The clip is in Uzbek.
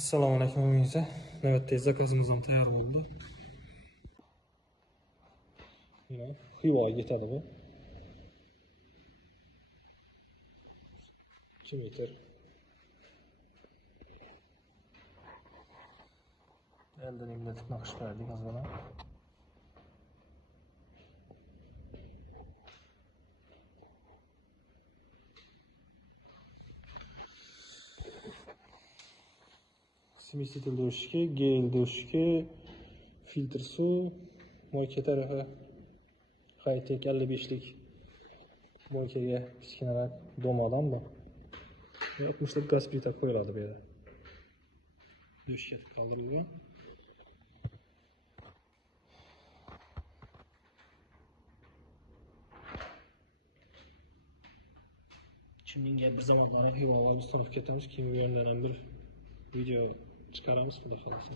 Assalomu alaykum hammaga. Navbatdagi zakazimiz ham tayyor bo'ldi. Mana xivoga ketadi bu. 2 metr. Endi nimdatib naqsh berdik ozgina. Smesитель do'shki, gel do'shki, filtr suv, moyka tarafi high-tech 55lik moykaga kichkinaroq domadan bu. 60lik gaz plita qo'yiladi bu yerda. Do'shga qoldirilgan. Kimninga bir zamonlar hivolar biz tanib ketamiz, keyin bu yerdan ham bir video chiqaramiz, xudo xolasa.